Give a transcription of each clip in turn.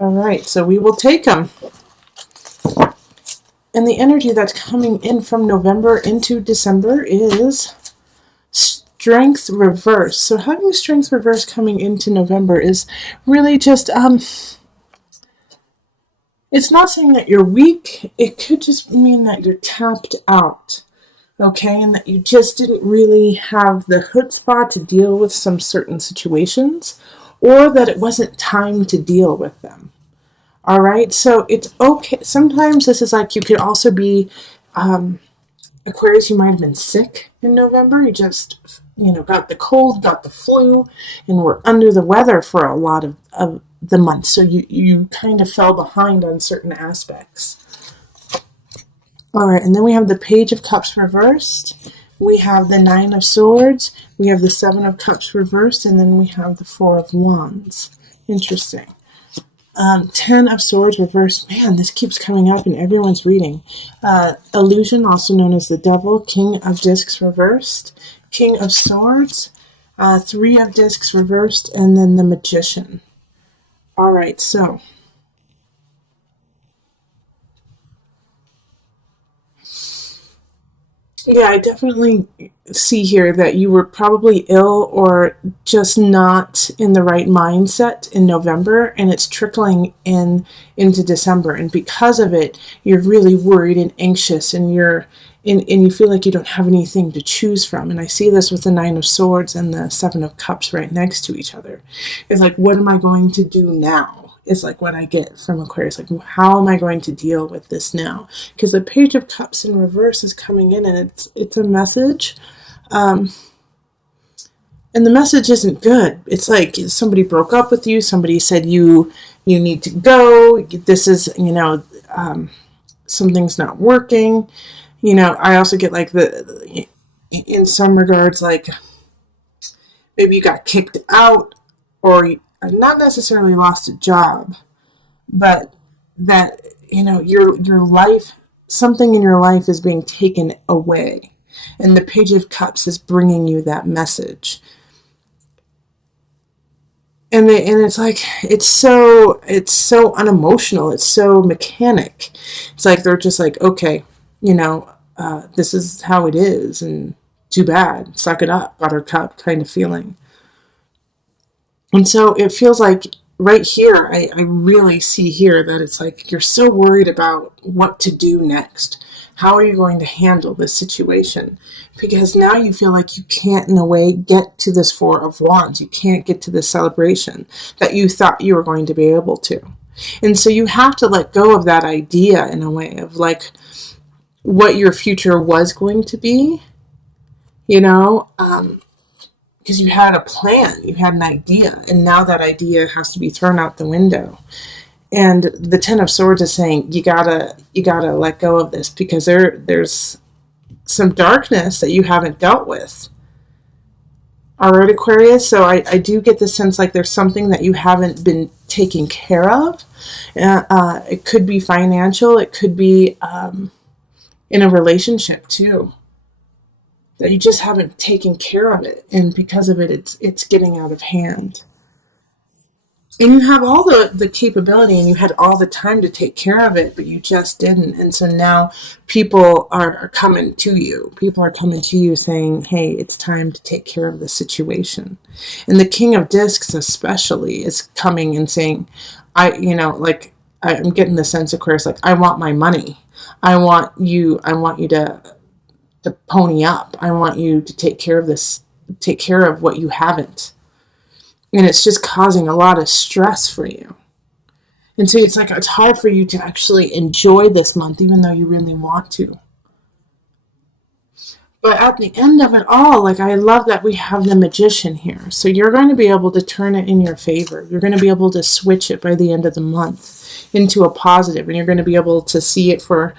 All right, so we will take them. And the energy that's coming in from November into December is Strength Reverse. So having Strength Reverse coming into November is really just, it's not saying that you're weak. It could just mean that you're tapped out. Okay, and that you just didn't really have the chutzpah to deal with some certain situations, or that it wasn't time to deal with them. All right, so it's okay. Sometimes this is like you could also be Aquarius, you might have been sick in November. You just, got the cold, got the flu, and were under the weather for a lot of the month. So you kind of fell behind on certain aspects. All right, and then we have the Page of Cups reversed. We have the Nine of Swords. We have the Seven of Cups reversed, and then we have the Four of Wands. Interesting. 10 of Swords reversed. Man, this keeps coming up in everyone's reading. Illusion, also known as the Devil. King of Discs reversed. King of Swords. 3 of Discs reversed. And then the Magician. All right, so yeah, I definitely see here that you were probably ill or just not in the right mindset in November, and it's trickling into December. And because of it, you're really worried and anxious, and and you feel like you don't have anything to choose from. And I see this with the Nine of Swords and the Seven of Cups right next to each other. It's like, what am I going to do now? Is like what I get from Aquarius. Like, how am I going to deal with this now? Because the Page of Cups in reverse is coming in, and it's a message. And the message isn't good. It's like somebody broke up with you. Somebody said you need to go. This is, something's not working. I also get like in some regards, like maybe you got kicked out, or not necessarily lost a job, but that, your life, something in your life is being taken away. And the Page of Cups is bringing you that message. And it's like, it's so unemotional. It's so mechanic. It's like, they're just like, okay, this is how it is. And too bad. Suck it up, buttercup kind of feeling. And so it feels like right here, I really see here that it's like you're so worried about what to do next. How are you going to handle this situation? Because now you feel like you can't, in a way, get to this Four of Wands. You can't get to this celebration that you thought you were going to be able to. And so you have to let go of that idea, in a way, of like what your future was going to be, because you had a plan, you had an idea, and now that idea has to be thrown out the window. And the Ten of Swords is saying you gotta let go of this, because there's some darkness that you haven't dealt with. All right, Aquarius. So I do get the sense like there's something that you haven't been taking care of. It could be financial. It could be in a relationship too, that you just haven't taken care of it, and because of it, it's getting out of hand. And you have all the capability, and you had all the time to take care of it, but you just didn't. And so now people are coming to you. People are coming to you saying, hey, it's time to take care of the situation. And the King of Discs especially is coming and saying, I'm getting the sense, of course, like, I want my money. I want you to pony up. I want you to take care of this, take care of what you haven't. And it's just causing a lot of stress for you. And so it's like, it's hard for you to actually enjoy this month, even though you really want to. But at the end of it all, like, I love that we have the Magician here. So you're going to be able to turn it in your favor. You're going to be able to switch it by the end of the month into a positive, and you're going to be able to see it for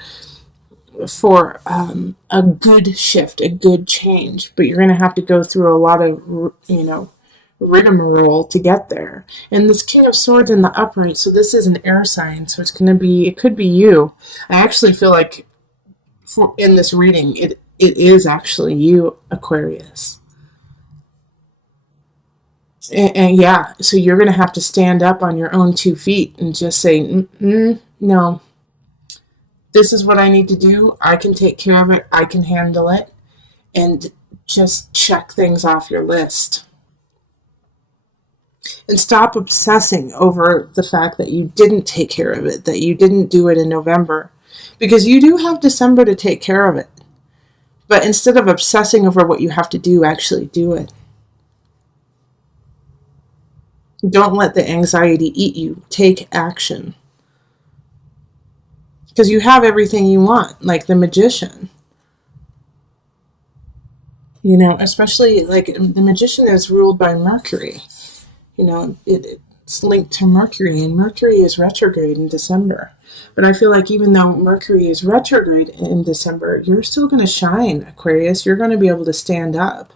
a good shift, a good change. But you're going to have to go through a lot of, rigmarole to get there. And this King of Swords in the upright, so this is an air sign, so it could be you. I actually feel like in this reading, it is actually you, Aquarius. And yeah, so you're going to have to stand up on your own 2 feet and just say, no, this is what I need to do. I can take care of it. I can handle it. And just check things off your list. And stop obsessing over the fact that you didn't take care of it, that you didn't do it in November. Because you do have December to take care of it. But instead of obsessing over what you have to do, actually do it. Don't let the anxiety eat you. Take action. Because you have everything you want, like the magician. Especially like the magician is ruled by Mercury. It's linked to Mercury, and Mercury is retrograde in December. But I feel like even though Mercury is retrograde in December, you're still going to shine, Aquarius. You're going to be able to stand up.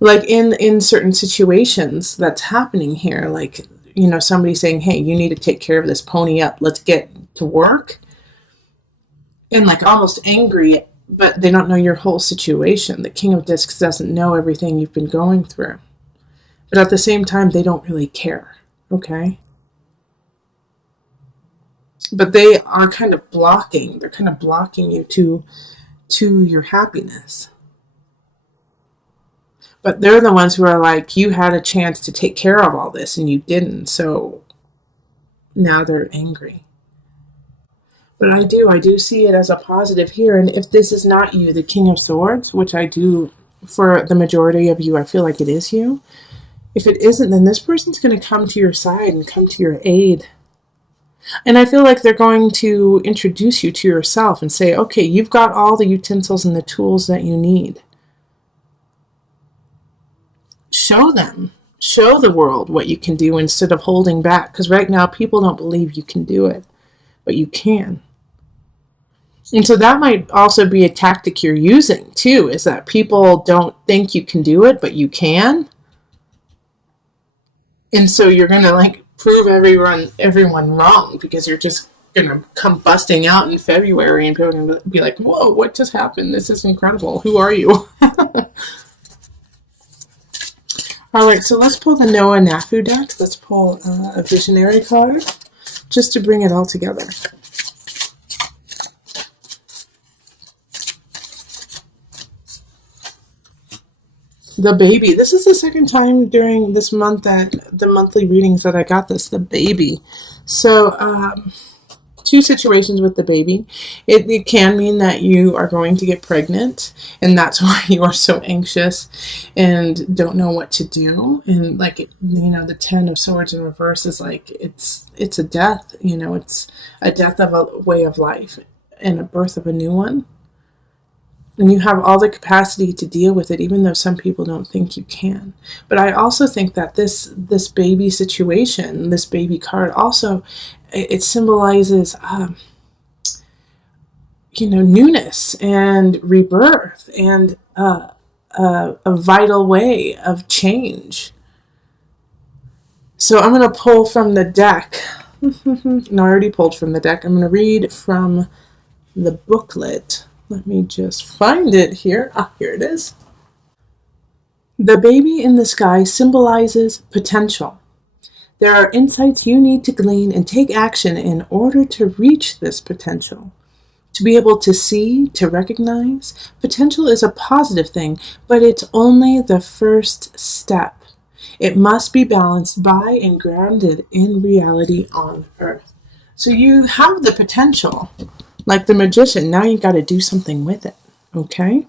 Like in certain situations that's happening here, like, somebody saying, hey, you need to take care of this, pony up, let's get to work. And like almost angry, but they don't know your whole situation. The King of Discs doesn't know everything you've been going through. But at the same time, they don't really care, okay? But they are kind of blocking. They're kind of blocking you to your happiness. But they're the ones who are like, you had a chance to take care of all this and you didn't. So now they're angry. But I do see it as a positive here. And if this is not you, the King of Swords, which I do for the majority of you, I feel like it is you. If it isn't, then this person's going to come to your side and come to your aid. And I feel like they're going to introduce you to yourself and say, okay, you've got all the utensils and the tools that you need. Show them. Show the world what you can do instead of holding back. Because right now, people don't believe you can do it. But you can. And so that might also be a tactic you're using, too, is that people don't think you can do it, but you can. And so you're going to, like, prove everyone wrong because you're just going to come busting out in February and people are going to be like, whoa, what just happened? This is incredible. Who are you? All right, so let's pull the Noah Nafu deck. Let's pull a visionary card just to bring it all together. The baby. This is the second time during this month that the monthly readings that I got this, the baby. So, two situations with the baby. It can mean that you are going to get pregnant, and that's why you are so anxious and don't know what to do. And like, the Ten of Swords in reverse is like, it's a death, it's a death of a way of life and a birth of a new one. And you have all the capacity to deal with it, even though some people don't think you can. But I also think that this baby situation, this baby card, also, it symbolizes, newness and rebirth and a vital way of change. So I'm going to pull from the deck. No, I already pulled from the deck. I'm going to read from the booklet. Let me just find it here. Here it is. The baby in the sky symbolizes potential. There are insights you need to glean and take action in order to reach this potential. To be able to see, to recognize, potential is a positive thing, but it's only the first step. It must be balanced by and grounded in reality on Earth. So you have the potential. Like the magician, now you got to do something with it, okay?